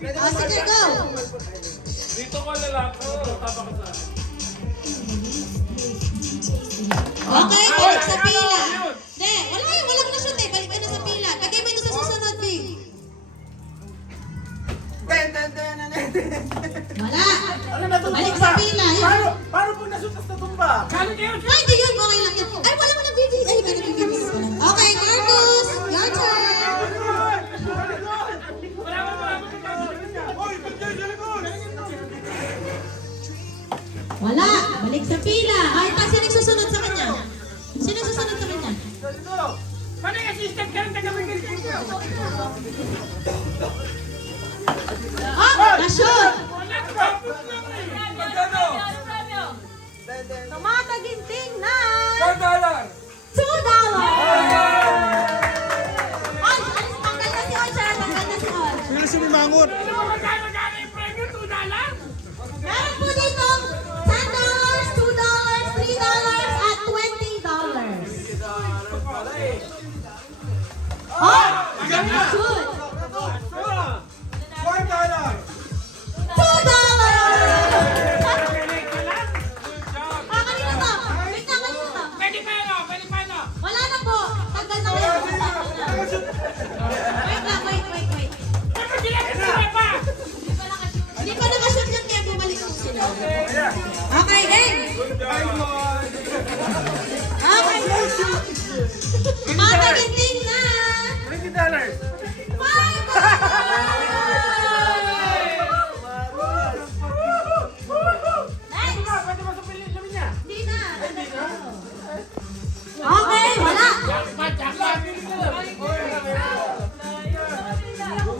Sige, go! Dito ko lalaki. Tama ka sa akin. Okay, balik sa pila. Hindi, walang na-shoot eh. Balik ka na sa pila. Lagay mo ito sa susunod, Big. Wala. Balik sa pila. Yun. Paano pag nasutas na tumba? Ay, hindi yun. Okay lang yun. Ay, wala mo nagbibigay. Ay, may nagbibigay. Okay, Marcus. Your turn. Wala. Balik sa pila. Ay, sino yung susunod sa kanya? Sino yung susunod sa kanya? Paano yung assistant ka ng taga-Miguel dito? Oh, na-shoot. Magkano? Tumataginting na $5. $2. Ay, tanggal na si On, siya. Tanggal na si On. Pero sumimangot. Magkano yung premyo? $2? Meron po dito $10, $2, $3, at $20. Oh, na-shoot. $5. $2. Ah, kanina to. Wait lang, kanina to. Pwede pa ano? Wala na po. Tanggal na kayo. Wait lang, wait. Ano sila pa? Hindi pa nakashoot yan kaya bumalik ko sila. Okay, game. Okay. Mataginting na. $20. Next. Pwede ba sa lamin niya? Hindi na. Okay, wala.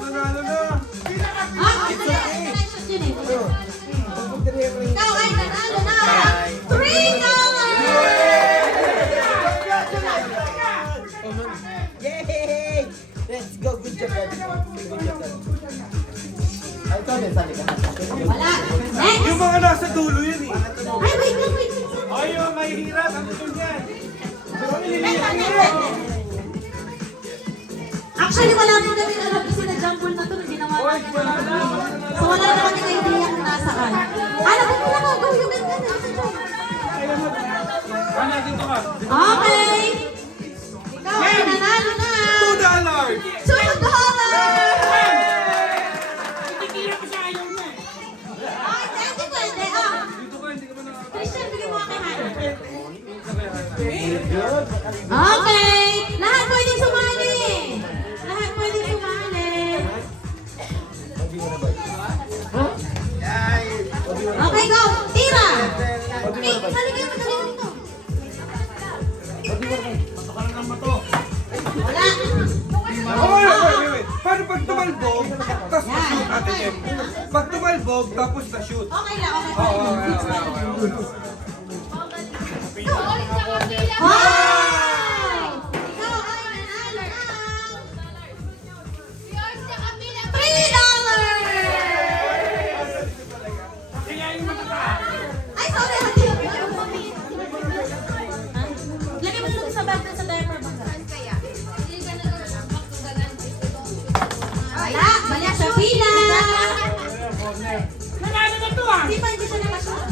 Manalo na. Ah, ito na shoot yun eh. Ikaw ay nanalo na. $3. Yay! Let's go. Good job, guys. Good job, guys. Ay, ito ulit. Sali ka. Wala. Next. Yung mga nasa dulo yun eh. Ay, wait lang, wait. Ay, yung mahihirap. Ano ito niyan? Actually, wala din kami alam kasi na-jumble na ito. Ginawa namin na. So, wala na kami idea kung nasaan. Alam mo lang ako. Go, yung ganda na. Ano dito ka? Okay. Ikaw ay nanalo na. $2. $2. Hindi ko sa ayaw niya. Ay, pwede. Ah, Dito ka, hindi ka ba nakakita? Christian, bigyan mo kay Hannah. Okay. Lahat pwedeng sumali. Lahat pwedeng sumali. Okay, go. Tira. Eh, halika mo, dali dito. Wala. Wait. Paano pag tumalbog, tapos na-shoot, Ate Em? Pag tumalbog, tapos na-shoot. Okay lang, okay. Oo, Wow! Ikaw ay nanalo ng $3! Kaya yung matataas. Ay, sorry, hati. Lagay mo lang sa bag sa diaper bag. Wala, balik sa pila. Nanalo na to ah! Hindi pa, hindi siya nakashoot.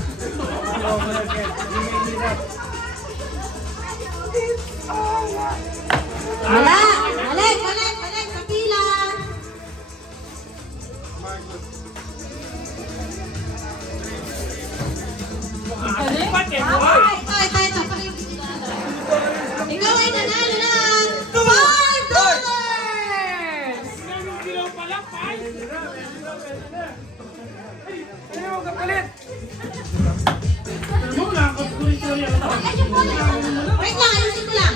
Wala, balik sa pila. Ba't eh? Ito. Ikaw ay nanalo ng $5! Anong kilaw pala? 5? Ano yung kapalit? Ano mo lang? Kapuri-turi ako. Wait lang, ayusin ko lang.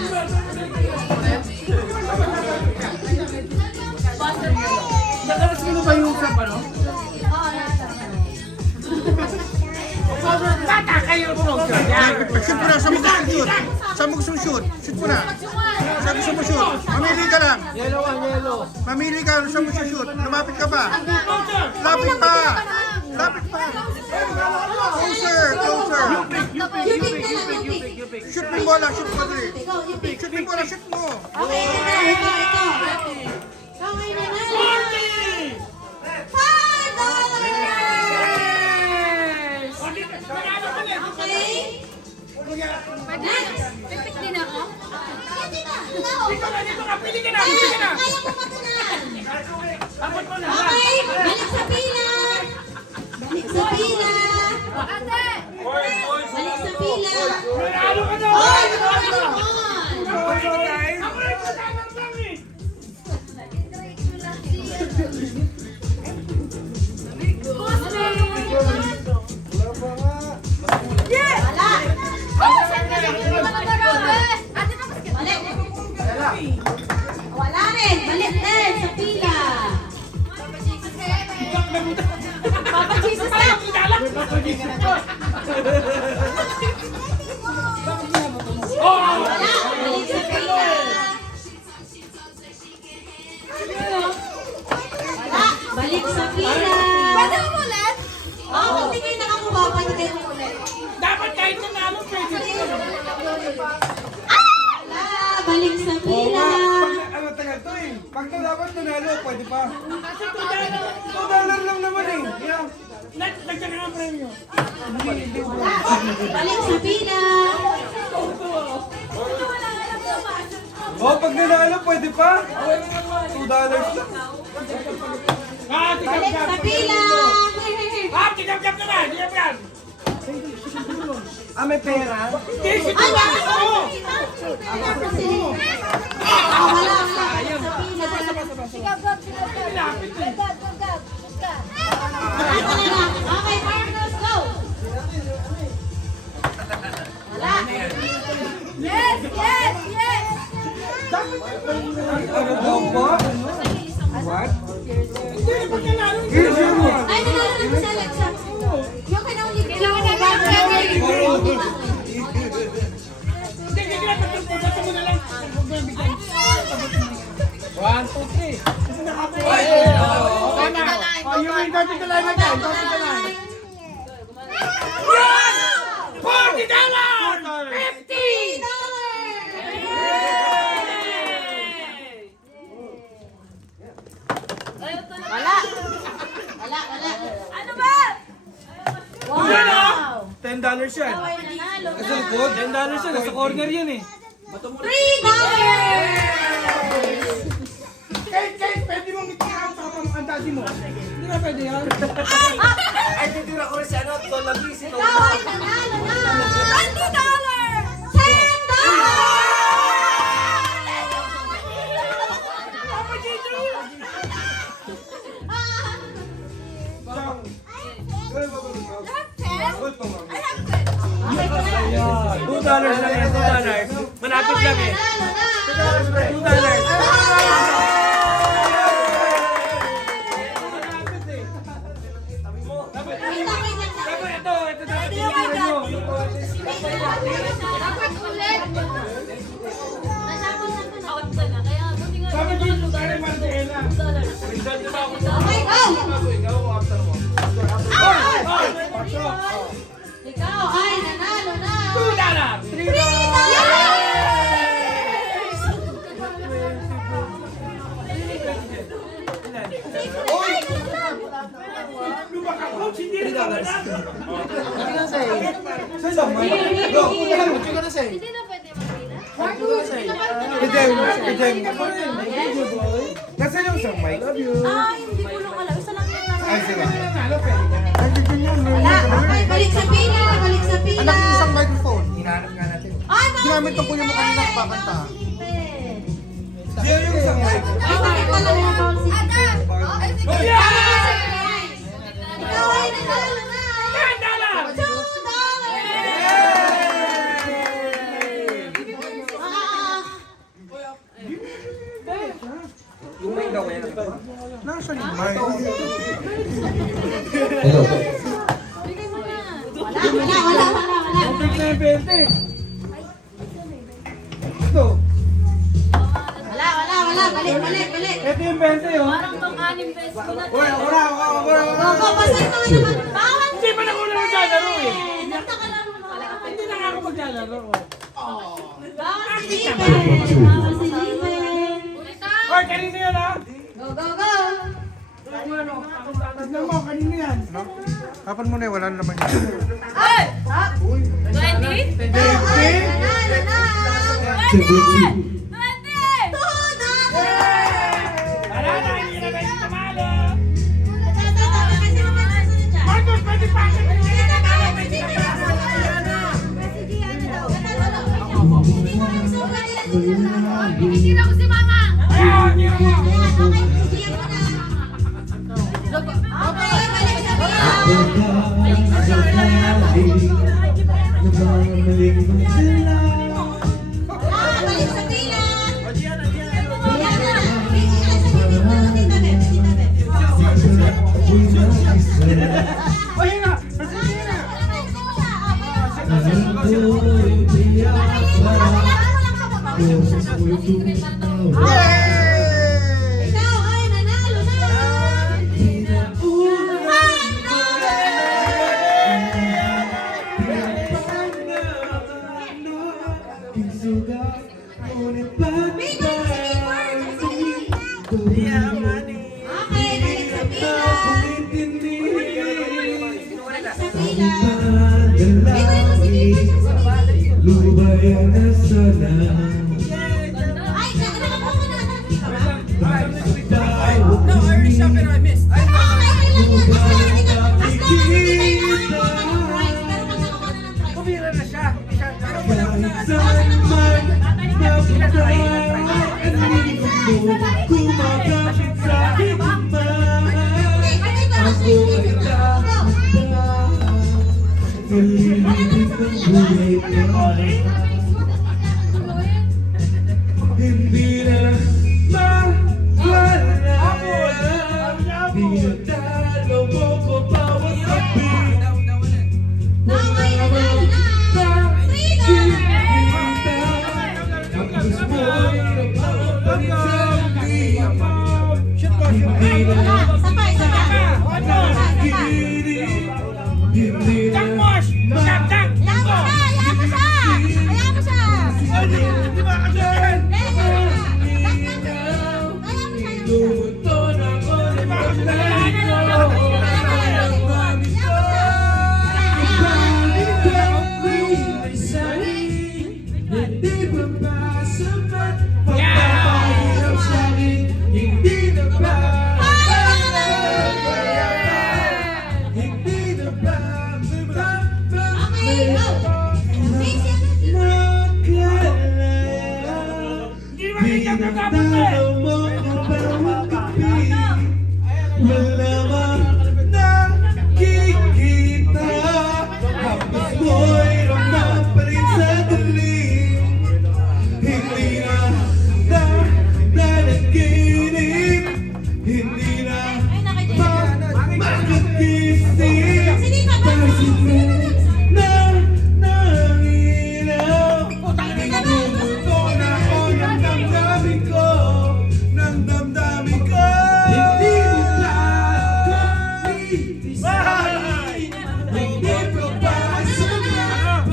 Nakalas mo ba yung usap ano? Tata kayo mo nung Shoot mo na, saan mo gusto shoot? Saan mo gusto shoot? Shoot mo na. Saan gusto mo shoot? Mamili ka lang. Yellow. Mamili ka, saan mo shoot? Lumapit ka pa. Lapit pa. Closer. Shoot mo yung bola, shoot mo dali. Shoot mo yung bola, shoot mo. Okay, ito. Ikaw ay nanalo ng $5! kaya mo matunan. Dapat mo na. Okay, balik sa pila. Balik sa pila. Boys, boys. Balik sa pila. Ano ka na? On, on, on. Ako rin sa tanong lang eh. Wala. Balik. Wala rin. Balik din sa pila. Papa Jesus lang. Wala. Balik sa pila. Wala. Balik sa pila. Pwede mo ulit? Oh, kung di kayo nakakuha, pwede kayo ulit. Dapat kahit na namin pwede. Wala. Balik sa pila. Ano tagal to eh. Pag dapat nanalo, pwede pa. $2 lang naman eh. Yeah. Nagtaka nga premyo. Wala. Balik sa pila. Oh, pag nanalo, pwede pa. $2 lang. Ah, Balik sa pila. Ah, tikap-kap na na. Tikap-kap. Ah, may pera? Hindi, si Ay, Tuwa. wala. Oo. Ah, wala. Balik sa pila. Wala talaga. Okay, partners, go. Wala. Yes, yes, yes! Ano daw ba? What? Here's your one. Ay, nanalo na po si Alexa. Yung kinaulit ko. Kailangan natin yung pwede. Hindi, hindi na. Basta mo na lang. Huwag mo yung bigyan. 1, 2, 3. Kasi nakakuha. Okay na. Oh, you win $30 na dyan. $30. Wala. Wala. Ano ba? Wow. $10 yan. Ay, nanalo na. Nasa likod? $10 yan. Nasa corner yan eh. $3. Kahit pwede mong itira sa ang daddy mo. Hindi na pwede yan. Ay, titira ko rin si ano, Lola B, si Ikaw ay nanalo na. $10. $2 lang yan. $2. Malapit lang eh. Nanalo na. $2. Wait lang. Ito dapat tinigilan nyo. Dapat ulit. Sabi dito, kaya Marcela. Okay, go. Ikaw ay nanalo na. $2. Lumak ako, hindi rin ako na. Saan sa mic? Go. Hindi na pwede mag-pila. Ejem. Nasaan yung isang mic? Ah, hindi ko lang alam. Isa lang yan naman. Ay, sige. Wala. Okay, balik sa pila. Balik sa pila. Anak, isang microphone. Hinahanap nga natin. Ay, Ginamit ng kuya mo kanina, kakanta. Sino yung isang mic? Ay, bakit ka lang yung bouncy? Adam! Ay, sige. Ikaw ay nanalo na. $2. Yung mic daw yan. Nasaan yung mic? Wala. Big na yung 20. Ito. Wala. Balik. Ito yung 20 oh. Go, pasay ka nga naman. Bawal. Hindi pa na ako naglalaro eh. Nagtakalaro na. Hindi na nga ako maglalaro. Bawal si Liven. Hoy, kanina yan ha? Go. Tignan mo, kanina yan. Kapan mo na wala na naman yun. Ay! 20? Nanalo na. $20! $2. Okay, balik sa pila. Balik sa pila. Ay, kuya mo si Viva. Lubayan na sana. Ay, nakakuha ko na. No, I already shot pero I missed. Okay, kailan mo? As long as hindi kayo nakakuha ng prize, pero kung nakakuha na ng prize. Kumira na siya. Pero wala ko na. Kumakapit sa hikma. Okay, kasi parang sweet dito. Go. Nalilibig ng buhay ko. Hindi na mawala. Di na talo mo ko bawat gabi. Okay, nanalo na. Freedom! Tapos mo'y napapalik sa akin. Hindi na Sabay, sabay. hindi na Mosh! Tap, tap! Hayaan mo siya! Hayaan mo siya! Hayaan mo siya! Di ba kasi yan? tumuto na ko na hindi ba ba sapat pagpapahirap sa'kin? Hindi na ba? Hindi na ba? Okay, go! Face it! Hindi naman kita kakapit eh! Wala mang nakikita. Hapos mo'y ramdam pa rin sa dilim. Hindi na nanaginip. Hindi na makagising. Sige pa, Kasi na nangilaw. Tumuto na ako ng damdamin ko. Ng damdamin ko. Hindi mo ba ako iisahin? Hindi mo ba sapat?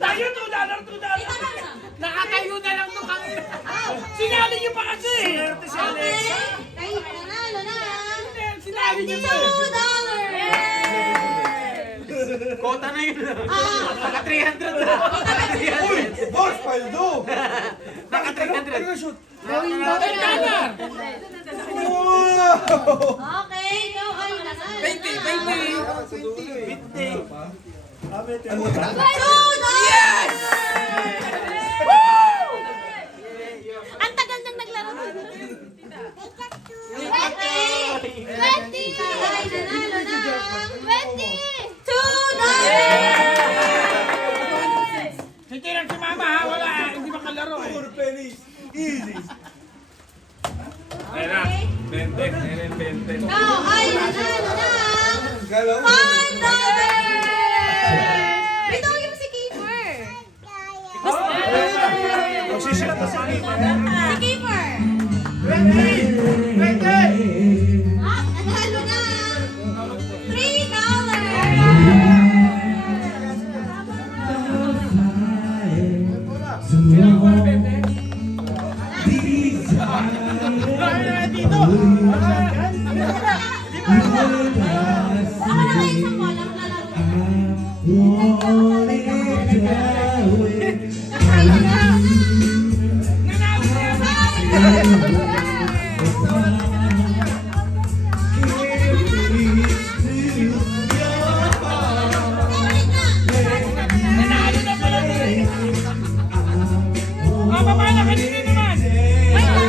Tayo, $2. Nakatayo na lang to kami. Sinali niyo pa kasi! Okay, kayo nanalo na. Sinali niyo $2! pa! Kota na yun. Naka 300 na. Uy! Boss, paldo! Naka 300. Shoot! $1. Wow! Okay, ikaw ay nanalo na. 20. Ano ba? $2! Ang tagal nang naglaro. 20! Ay, nanalo na. $2! Hindi lang si Mama ha, wala ha. Hindi makalaro eh. 4 pennies. Easy. Ayun na. 20. Ikaw ay nanalo na. Galaw. $5! Bitawin mo si Keeper. Magsisira to sa akin. Si Keeper. 20! Ah, nanalo na. $3! Baka na isang walang lalaro. Nanalo na pala to eh. Mama, na kanina naman. Mama,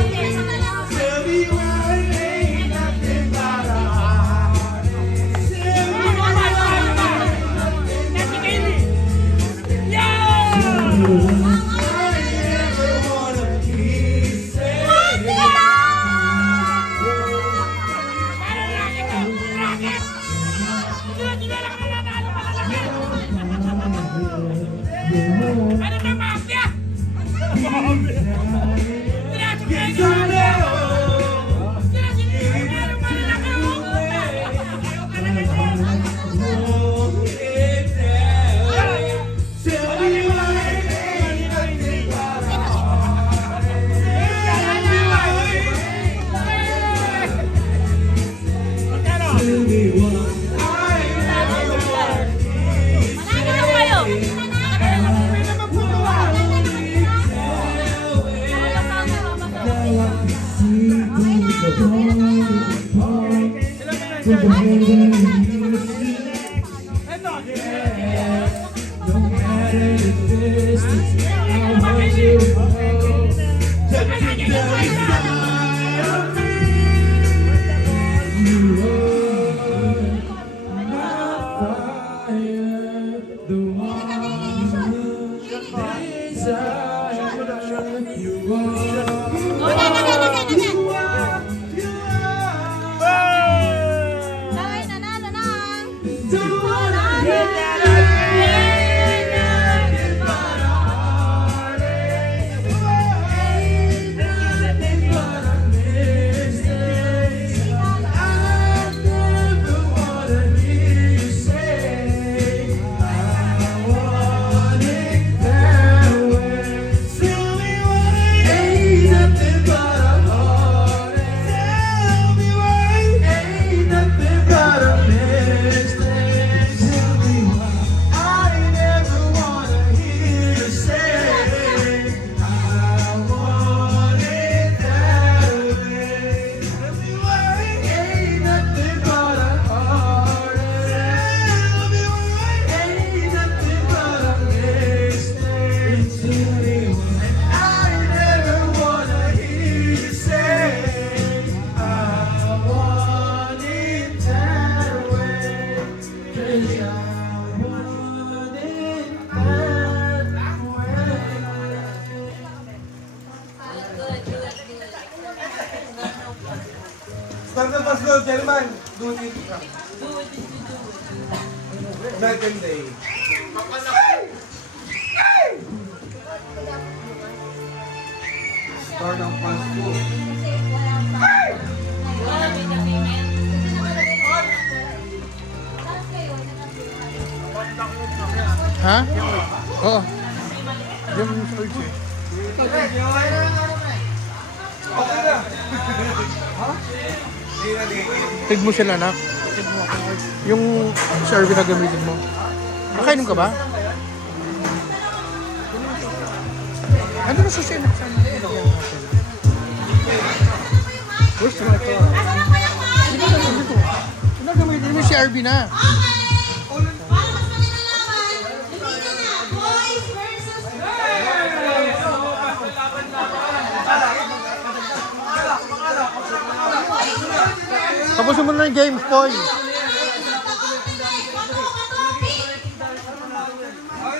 na si Kaylee. Yeah! Manalo kayo. Dahil nanalo ng Start the pass goal, gentlemen. Do it. Night and day. Start ang pass goal. Ha? Oo. Diyan mo sa urge eh. Okay na. Hindi na, di. Tig mo sila, anak. Yung serve na gamitin mo. Nakainom ka ba? Ano na sa sila? Where's the mic? Ano gamitin mo si RB na? Tapos mo na yung games, boy. Okay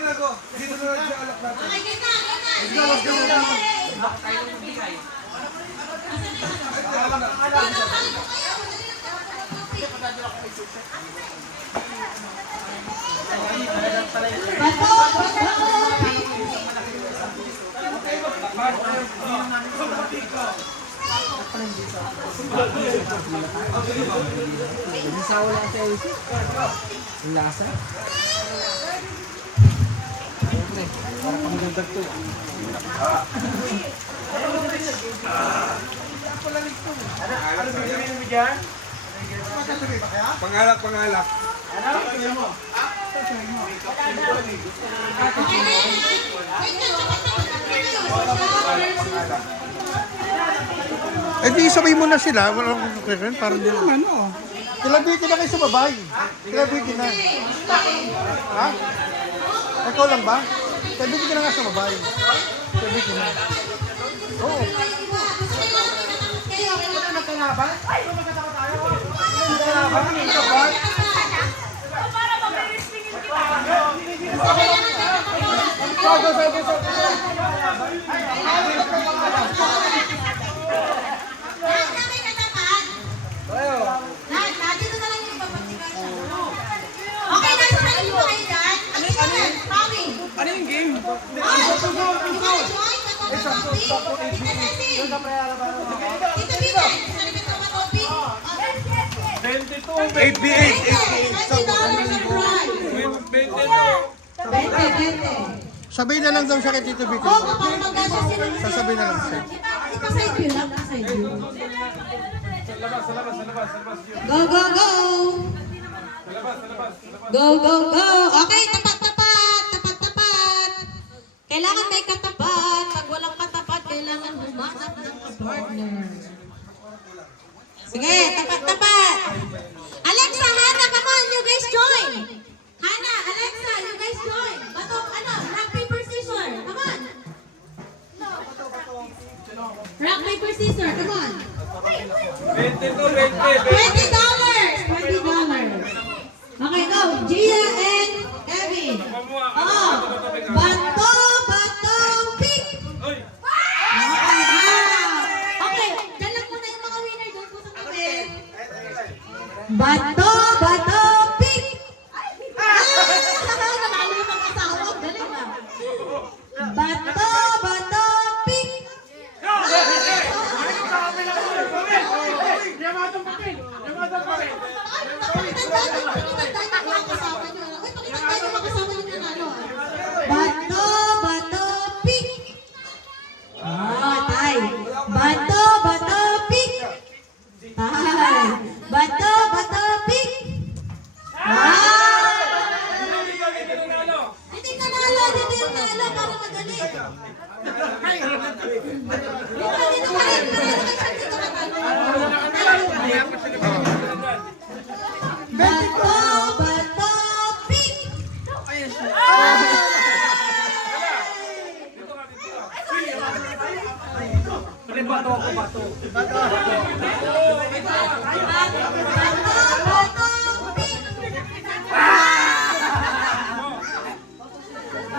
na, go. Dito na lang siya alak natin. Pangalak, pangalak. Eh di sabay mo na sila. Walang kailan. Parang din. Ano? Kilabitin na kayo sa babae. Kilabitin na. Ha? Ikaw lang ba? Kilabitin ka na nga sa babae. Kilabitin na. Oo. Ano yung game? Sabay na lang daw siya kay Tito Vico. Sasabay na lang siya. Ikaw side view lang, side view. Go, go, go! Go, go, go! Okay, tapat, tapat! Tapat, tapat! Kailangan may katapat. Pag walang katapat, kailangan humanap ng partner. Sige, tapat, tapat! Alexa, Hannah, come on, you guys join! Hannah, Alexa, you guys join! Batok, rock, paper, scissors! Come on! Rock, paper, scissors, come on! $20! Okay, go! Gia and Kevin! Oh! Bato, bato, pick! Okay, dyan lang muna yung mga winner doon po sa tabi. Bato, bato, pick! Nanalo yung mag-asawa. Galing na. Bato, bato, pick! Bato, bato, pick! Ah, tay. Bato, bato, pick! Tay. Bato, bato, pick! Ah! Hindi ka nalo, hindi yung nalo para madali. Dito ka rin, dito ka Bato, bato, pick!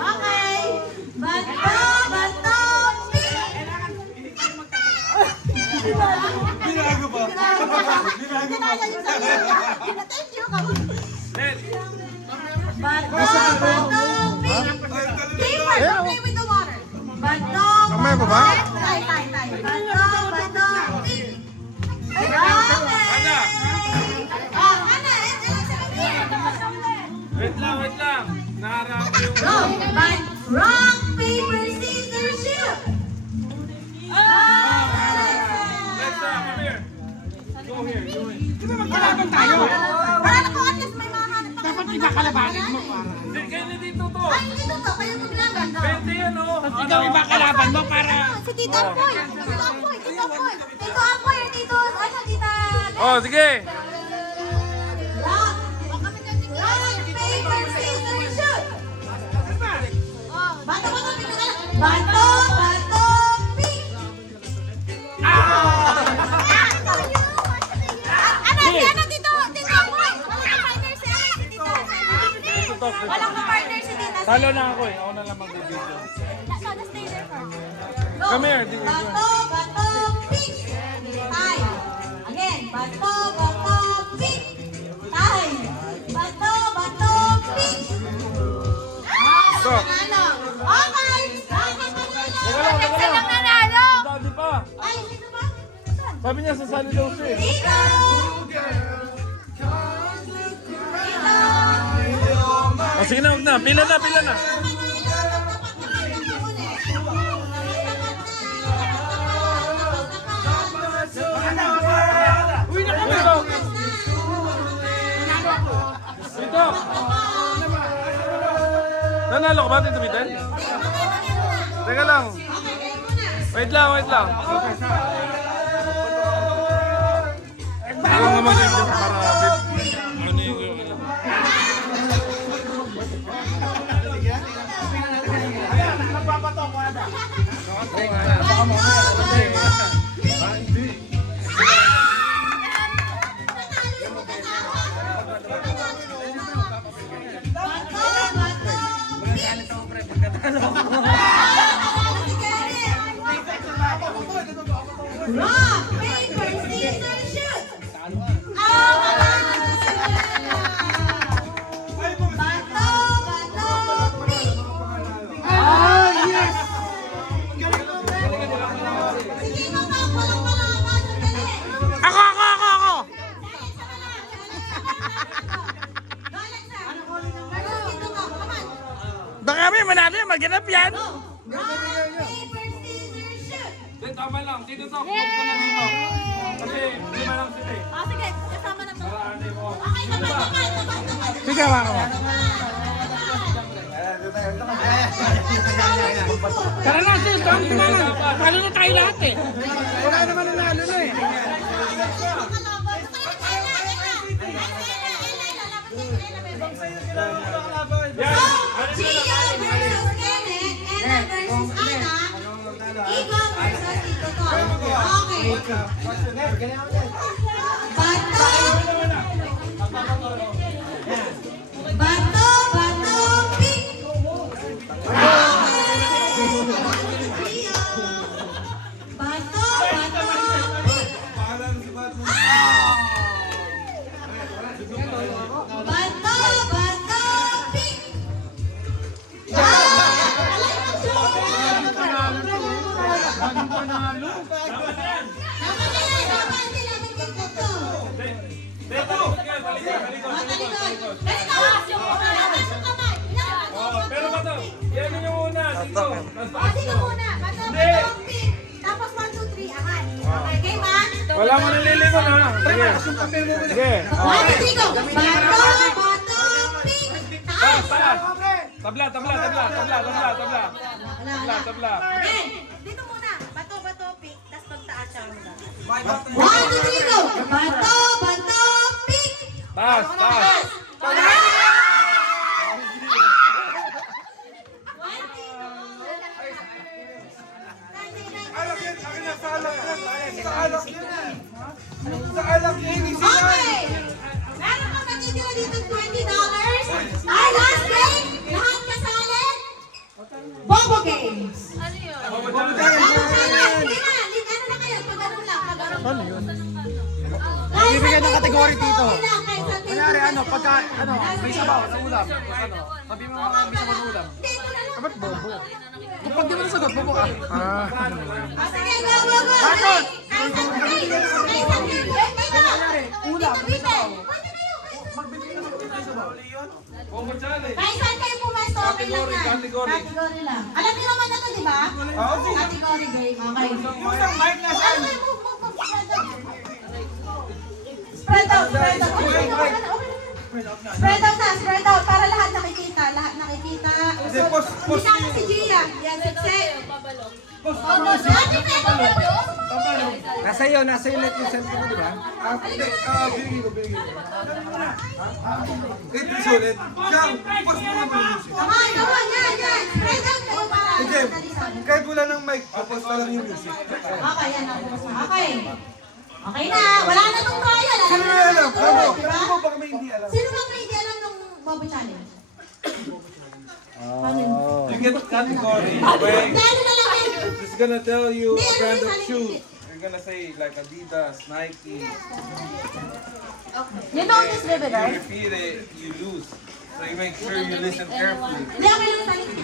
Okay. Bato, bato, pick! Binago ba? Thank you. Bato, bato, pick! Keyword, don't play with the water. Bato, Mamaya pa ba? Tay. Bato, bato, pick! Okay. Oh, Hannah, Wait lang. Naharap ko yung... Go! But rock, paper, scissors, shoot! Alexa, come here. Go here. Magkalaban tayo. Para na po at least may mahanap pa. Dapat ibakalabanin mo para. Hindi, kayo na dito to. Ay, hindi to. Kayo maglaban. 20 yan, oh. Ikaw ibakalaban mo para. Si Tita Apoy. Tita Apoy. Tito Apoy. Tito, Tita... Oh, sige. Rock, paper, scissors, shoot! Bato, pick! Walang ka-partner si Tita. Talo na ako eh. Ako na lang mag-video. Go. Come here, di- Bato, pick! Time. Again. Bato, pick! Time. Bato, pick! Stop. Nanalo. Okay. Teka lang. nanalo! Daddy pa. Ay, sino ba? Sabi niya sasali daw siya eh. Tito! Oh, sige na, huwag na. Pila na. Dito. Nanalo ka ba, Tito Vitel? Teka lang. Wait lang. Ako nga mag-video para ano yung... Rock, paper, scissors, shoot! Bato, pick! Sige, walang dali. Ako! Dito ka, come on. Baka kami manalo, maghanap yan. Go! Rock, paper, scissors, shoot! Kasama lang. Dito to. Huwag ko na dito. Kasi lima lang sila eh. Ah, sige, kasama na to. Marami mo. Okay, tapat. Sige, hawakan mo. Tara na, sis. Talo na tayo lahat eh. Wala naman nanalo na eh. Gio versus Kenneth, Ella versus Ana, Igor versus Tito Tom. Okay. Bato. Bato, bato, pick. Gio. Bato, bato, pick. Bato, bato, pick. Pero ba to? Yan yung una. Dito. Tapos 1, 2, 3, angat. Okay, game ha? Wala mo nalilingon ha. Sige. Sige. Taas, taas. Tabla, tabla, tabla, tabla, tabla, tabla. Tabla, tabla. Dito muna. Bato, bato, pick. Tapos pagtaas siya muna. Taas, taas. Alak yan, akin na sa alak yan. Sa alak yan. Sa alak yan, easy yan. Okay. Meron kang natitira dito $20. Our last game, lahat kasali. Bobo Games. Ano yun? Bobo Challenge. Sige na, ano na kayo? Pag-ano lang. Ano yun? Bibigyan ng kategory dito. Kunyari pagka, may sabaw sa ulam. Sabi mo mga may sabaw sa ulam. Ba't bobo? Kapag di mo nasagot, bobo ka. Sige, go, go, go. Bakit? Ulam, may sabaw. Bongo challenge. Kahit saan kayo pumesto, okay lang yan. Category. Category lang. Alam niyo naman na to, di ba? Category game, okay. Yung mic na sa Ano, move, spread out. Spread out. Okay, okay na. Spread out para lahat nakikita. Hindi, post Isa na si Gia. Yan, success. Nasa iyo let yung cellphone mo, di ba? Hindi, binigay ko. Ito sulit. Siyang, post mo naman yung music. Okay, gawa, yan. Spread out kayo para. Hindi, kahit wala ng mic, post na lang yung music. Okay, yan ang okay. Okay na, wala na tong trial. Sino na alam? Diba? Ano mo baka may hindi alam? Sino ba may hindi alam ng Bobo Challenge? You get category. Wait. Ano na lang yun? It's gonna tell you a Hindi, brand ano of yung shoes. challenge? You're gonna say like Adidas, Nike. You know this, baby, You right? repeat it, you lose. So you make sure you listen carefully. Hindi, okay lang salita.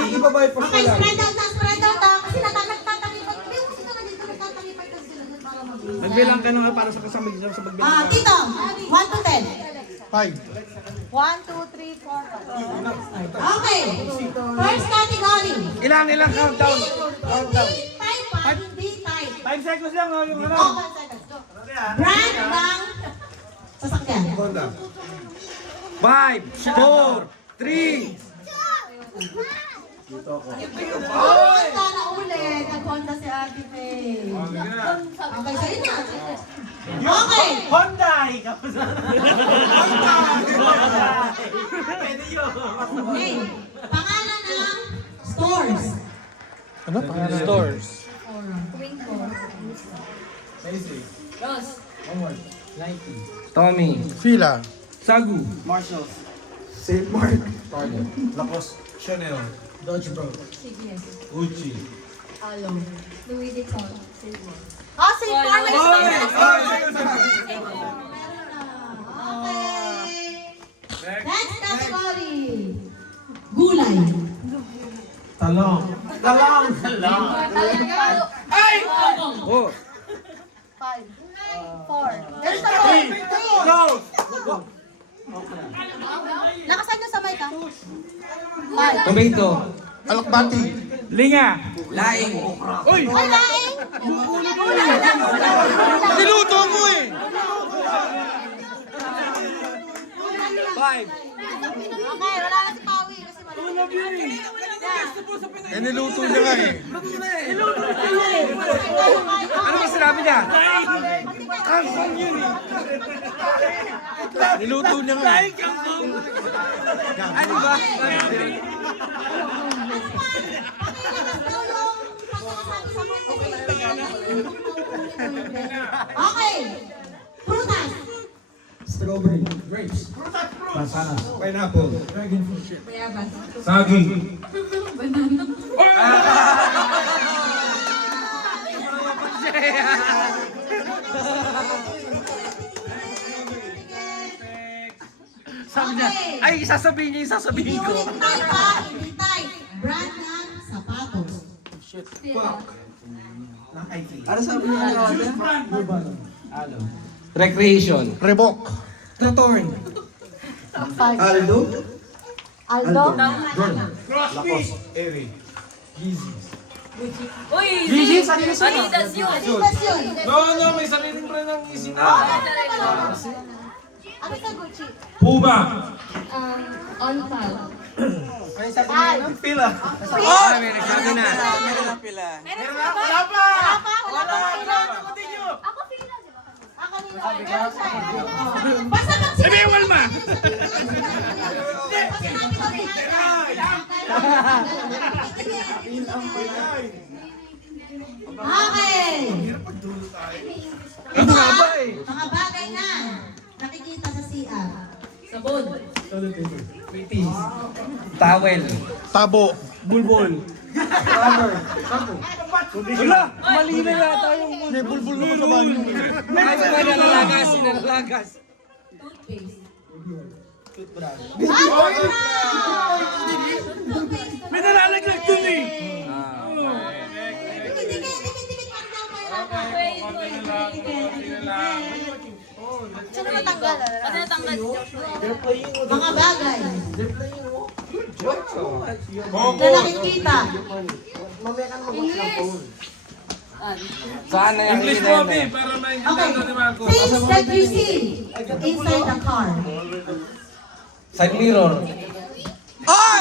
Hindi ba ba i-post Okay, na lang? spread out ha. Kasi nagtatalipat. May musika ka dito, nagtatalipat ka sila. Para mag- Nagbilang ka na para sa kasamig sa pagbilang. Tito, 1 to 10. 5. 1, 2, 3, 4, 5. Okay. First category. Ilang countdown. Hindi type pa, hindi type. 5 seconds lang yung ano. Oh, 5 seconds. Go. Brand ng sasakyan. Honda. 5, 4, 3. Oh, Honda na ulit. Nag-Honda si Ate Faye. Okay, sa'yo na. Okay. Honda! Okay. Pangalan ng stores. Ano pangalan? Stores. Tommy. Fila. Sagu. St. Mark. Lacoste. Chanel. Gucci. Louis Vuitton. Ah, St. Paul. Okay. Next category. Gulay. Talong. Oh. 5, 4. There's the roll. Go! Nakasan nyo sa mic, ha? 5. Tomato. Alakbati. Linga. Laing. Uy! Niluto mo eh! 5. Okay, wala na si Pawi kasi malulog. Eh, niluto niya nga eh. Ano ba sinabi niya? Niluto niya nga eh. Ano ba? Okay. Prutas. Strawberry. Grapes. Pineapple. Saging. Sabi niya, ay, sasabihin niya yung sasabihin ko. Unit type pa, hindi type. Brand ng sapatos. Ano sabi niya? Ano? Recreation. Rebok. Tratorn. Aldo. Aldo? Uy, Gigi, sa akin Adidas yun. Adidas yun. No, may sariling brand ng isip. Ano sa Gucci? Puma. On file. Pila. Oh! May nagsabi na. Meron ka ba? Wala pa! Wala pa! Ako pila, di ba? Ako nila. Meron siya. Basta pag Sabi yung Walma. Okay. Ano nga ba eh? Mga bagay na nakikita sa CR. Sabon. Towel. Tabo. Bulbol. Rubber. Wala! Mali na yata yung May bulbul naman sa banyo. Ay, nalalagas. Nalalagas. May nalalaglag dun eh. Dikit-dikit pa daw. Sino matanggal? Ano natanggal? Mga bagay na nakikita. Saan na yung English ina movie yun? para Okay. maintindihan ni Marco. Things that you see inside the car. Side mirror. Ay!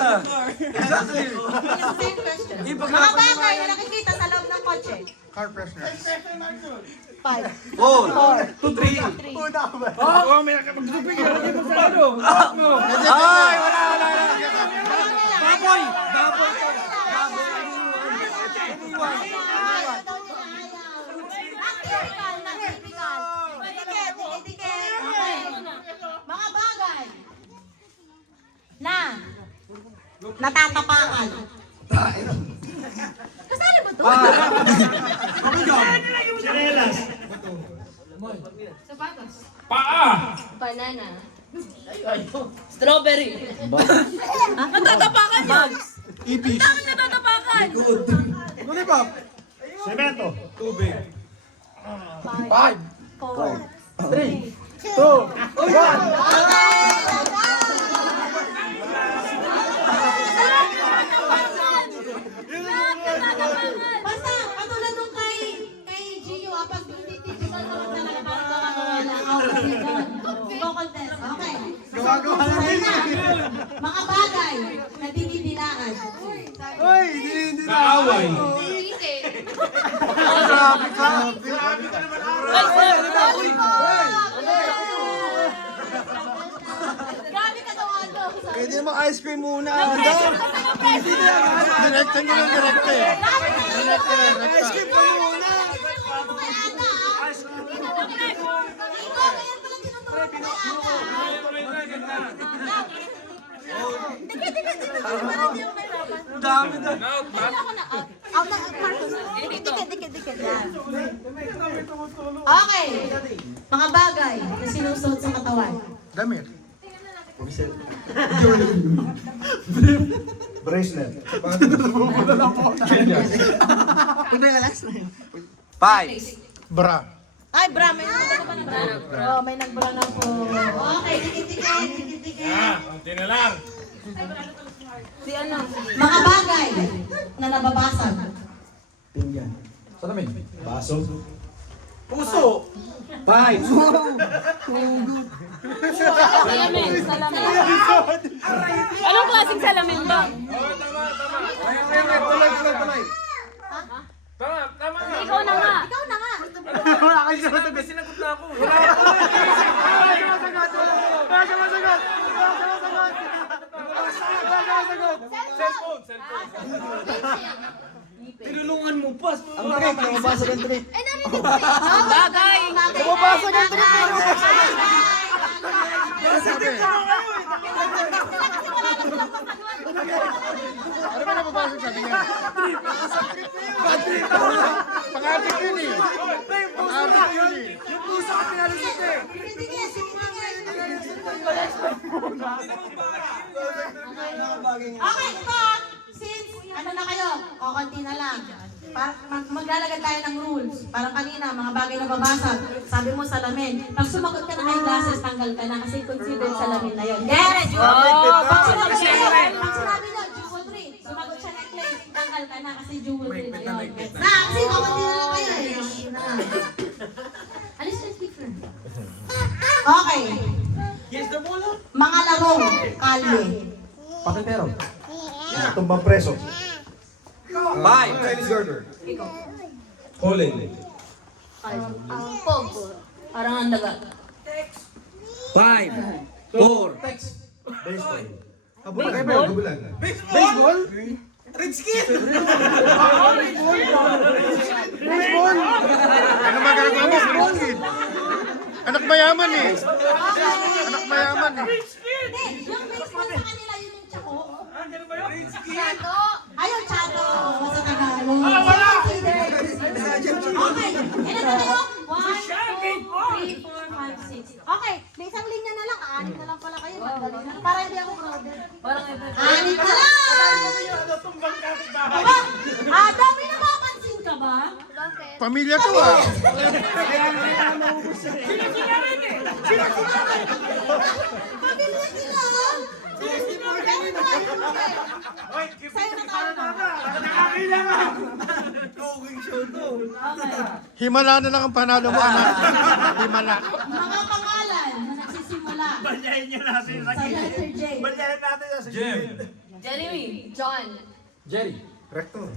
Exactly. Same question. Mga bagay na nakikita sa loob ng kotse. Car freshener. Four. 2, 3. Oh, may nakapagtupig. Lagi mo sa ano. Ay! Wala! Baboy! Mga bagay na natatapakan. Kasali ba ito? Sapatos. Paa. Banana. Strawberry. Natatapakan yun. Ipis. Ang natatapakan. Lollipop. Semento. Tubig. 5, 4, 3, 2, 1. Basta, katulad nung kay Gio, pag hindi titignan mo talaga contest. Okay. Gawa-gawa lang Sorry din. na. Mga bagay na dinidilaan. Uy, hindi na. Kaaway. Grabe ka. Grabe ka daw, Aldo. Pwede mo ice cream muna. Direkta nyo lang direkta eh. Direkta. Ice cream ka muna. Dikit, dikit, dikit. Parang di ako may laban. dami na. Out, Matt. Out na, Marcos. Dikit. Yan. Okay. Mga bagay na sinusuot sa katawan. Damit. Bracelet. 5. Bra. Ay, bra, may Oh, may nagbra na po. Okay, dikit-dikit. Konti na lang. Mga bagay na nababasag. Pinggan. Baso. Puso. 5. Salamin. Anong klaseng salamin ba? Tama nga. Ikaw na nga. Ikaw na nga. Sinagot na ako. Cellphone. Tinulungan mo pa. Ang trip, namabasa ng trip. Ay, narinig ko eh. Bagay. Namabasa ng trip. Ano ba nababasa sabi niya? Pang-adik yun eh. Pang-adik yun eh. Yung puso ka pinalusot eh. Okay, ito. Since, ano na kayo? O, konti na lang. Maglalagay tayo ng rules. Parang kanina, mga bagay na babasag. Sabi mo salamin. Pag sumagot ka na may glasses, tanggal ka na kasi considered salamin na yun. Yes! Pag sinabi nyo, jewelry. Sumagot siya necklace, tanggal ka na kasi jewelry na yun. Gets na? Kasi konti na lang kayo eh. Konti na lang. Alis na different. Okay. Mga laro, kalye. Patintero. Tumbang preso. 5. Chinese garter. Colin. Pog. Parang ang daga. 5. 4. Baseball. Kabulan. Baseball? Redskin! Ano magagawa mo? Kristin? Anak mayaman eh. Anak mayaman eh. Hindi, yung baseball sa kanila, yun yung tsako. Chato. Ayun, chato. Sa Tagalog. Wala! Okay. Ilan na kayo? 1, 2, 3, 4, 5, 6. Okay, may isang linya na lang. Anim na lang pala kayo. Madali na. Para hindi ako crowded. Anim na lang! Aba, dami na mapansin ka ba? Pamilya to ah. Pamilya sila. Sa'yo na tayo na. Himala na lang ang panalo mo, anak. Himala. Mga pangalan na nagsisimula. Banyayin niyo natin. Sa letter J. Jeremy. John. Jerry. Rector.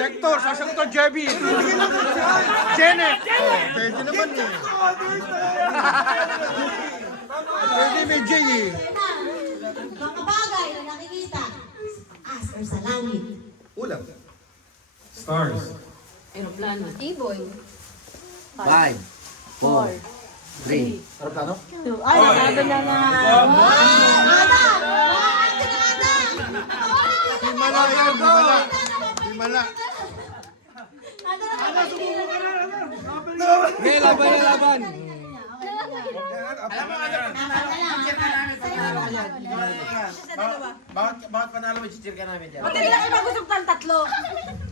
Jector, sasagot ang Jebby. Janet. Oh, pwede naman eh. Pwede may J eh. Mga bagay na nakikita. As or sa langit. Ulam. Stars. Aeroplano. T-boy. 5. 4. 3. Aeroplano? Ay, sabi na nga. Himala yan, himala. Himala. Okay, laban. Bakit panalo may chichir ka namin dyan? Ba't hindi lang kayo mag-usap ng tatlo?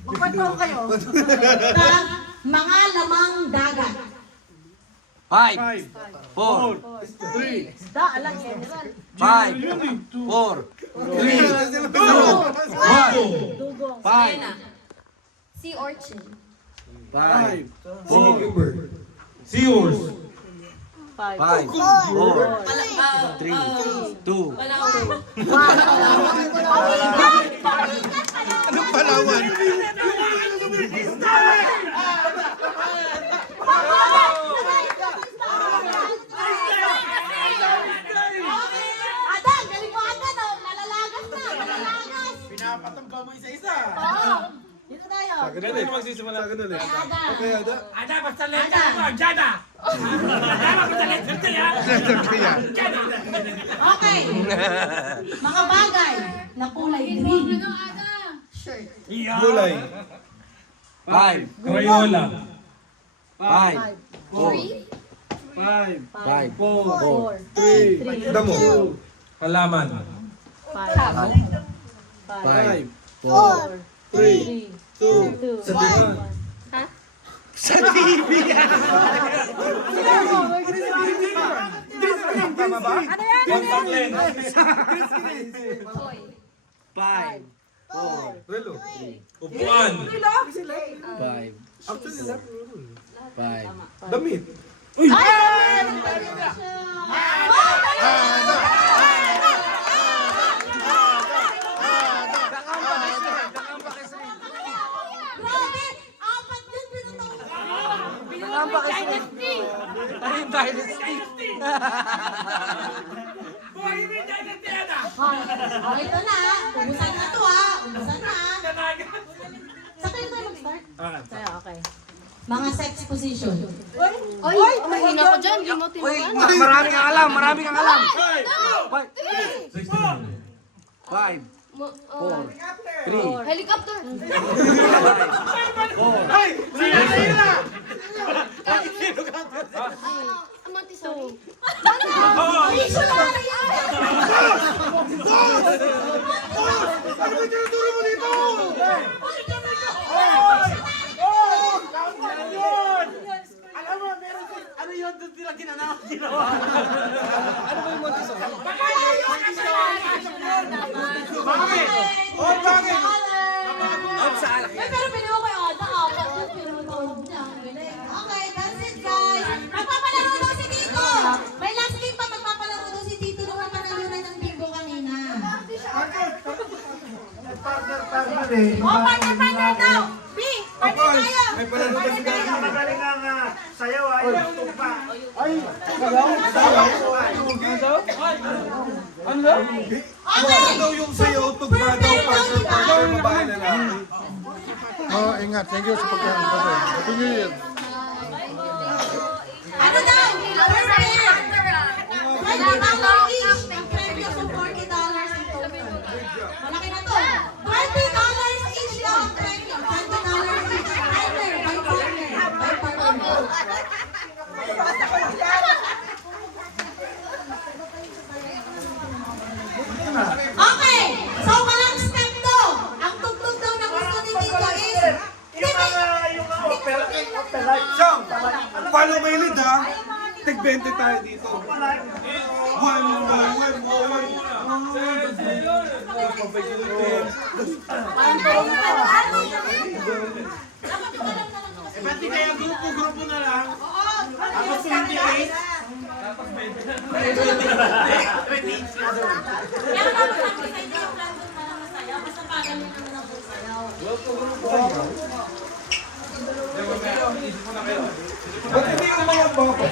Magpataw kayo. Mga lamang dagat. 5. 4. 3. Da, alam general. 5. 4. 3. 2. 1. 5. Sea urchin. 5. 4. Seahorse. 5. 4. 3. 2. Anong Palawan? Ganun din magsisimula. Ganun eh. Ada. Okay, Ada. Ada, basta letter mo, Jada. Ada, basta letter to yan. Letter K yan. Jada. Okay. Mga bagay na kulay green. Gulay. Crayola. Damo. Halaman. 5, 4, 3, 2, sa diwan. Tama ba? Contact lens. Relo. Upuan. Actually, lahat relo. Damit. Grabe! Apat din pinatawag. Buhay mo yung dynasty yan ah. Oh, ito na. Ubusan na to ha. Ubusan na. Sa kayo tayo mag-start? Sa'yo, okay. Mga sex position. Ay, mahina ko dyan. Hindi mo tinuruan. Marami kang alam, marami kang alam. 4. Helicopter. Montessori. Dictionary yan! Ano ba tinuturo mo dito? Alam mo, meron ko, ano yun doon nila ginawa? Oh, bakit? Pero pili ko kay Ada. Apat din pinatawag niya. Ang galing. Okay, that's it guys. Magpapalaro daw si Tito. May last game pa. Magpapalaro daw si Tito nung napanalunan ng bingo kanina. Oh, partner daw. B, partner tayo. May palaro ba si Gagi? Magaling ang sayaw, ayaw tumpa. Ano daw yung sayo, tugma daw, partner, babae na lang. Oh, ingat. Thank you sa pagkakas. Happy New Year. Ano daw? Per pair. $20 each. Ang premyo sa $40 in total. Malaki na to. $20 each daw ang premyo. $20 each. Partner, by partner. By partner. Okay. So, walang step to. Ang tugtog daw na gusto ni Tito is... Siyang, follow my lead ha. Tag-20 tayo dito. One more. Pati kaya grupo na lang. Ako 28. Pero dapat ang kita yung plan doon para masaya. Basta pagal nyo naman ang sayaw. Ba't hindi yung mga baka?